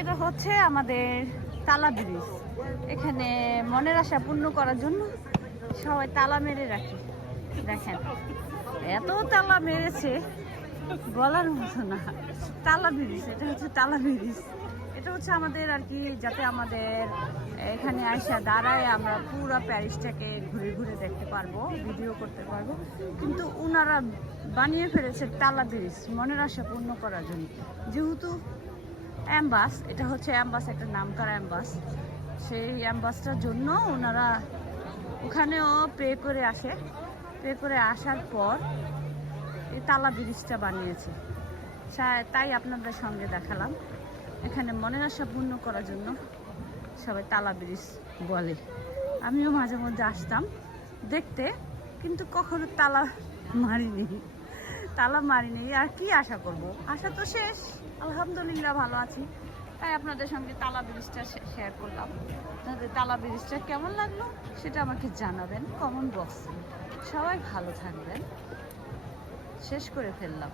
এটা হচ্ছে আমাদের তালা ব্রিজ। এখানে মনের আশা পূর্ণ করার জন্য সবাই তালা মেরে রাখে। দেখেন এত তালা মেরেছে বলার মতো না। তালা ব্রিজ, এটা হচ্ছে তালা ব্রিজ। এটা হচ্ছে আমাদের আর কি, যাতে আমাদের এখানে আইসা দাঁড়ায় আমরা পুরো প্যারিসটাকে ঘুরে ঘুরে দেখতে পারবো, ভিডিও করতে পারবো। কিন্তু ওনারা বানিয়ে ফেলেছে তালা ব্রিজ মনের আশা পূর্ণ করার জন্য। যেহেতু অ্যাম্বাস, এটা হচ্ছে অ্যাম্বাস, একটা নামকরা অ্যাম্বাস, সেই অ্যাম্বাসটার জন্য ওনারা ওখানেও পে করে আসে। পে করে আসার পর এই তালা ব্রিজটা বানিয়েছে। তাই আপনাদের সঙ্গে দেখালাম। এখানে মনের আশা পূর্ণ করার জন্য সবাই তালা ব্রিজ বলে। আমিও মাঝে মধ্যে আসতাম দেখতে, কিন্তু কখনো তালা মারিনি। তালা মারিনি, আর কি আশা করব, আশা তো শেষ। আলহামদুলিল্লাহ ভালো আছি, তাই আপনাদের সঙ্গে তালা ব্রিজটা শেয়ার করলাম। আপনাদের তালা ব্রিজটা কেমন লাগলো সেটা আমাকে জানাবেন কমেন্ট বক্সে। সবাই ভালো থাকবেন। শেষ করে ফেললাম।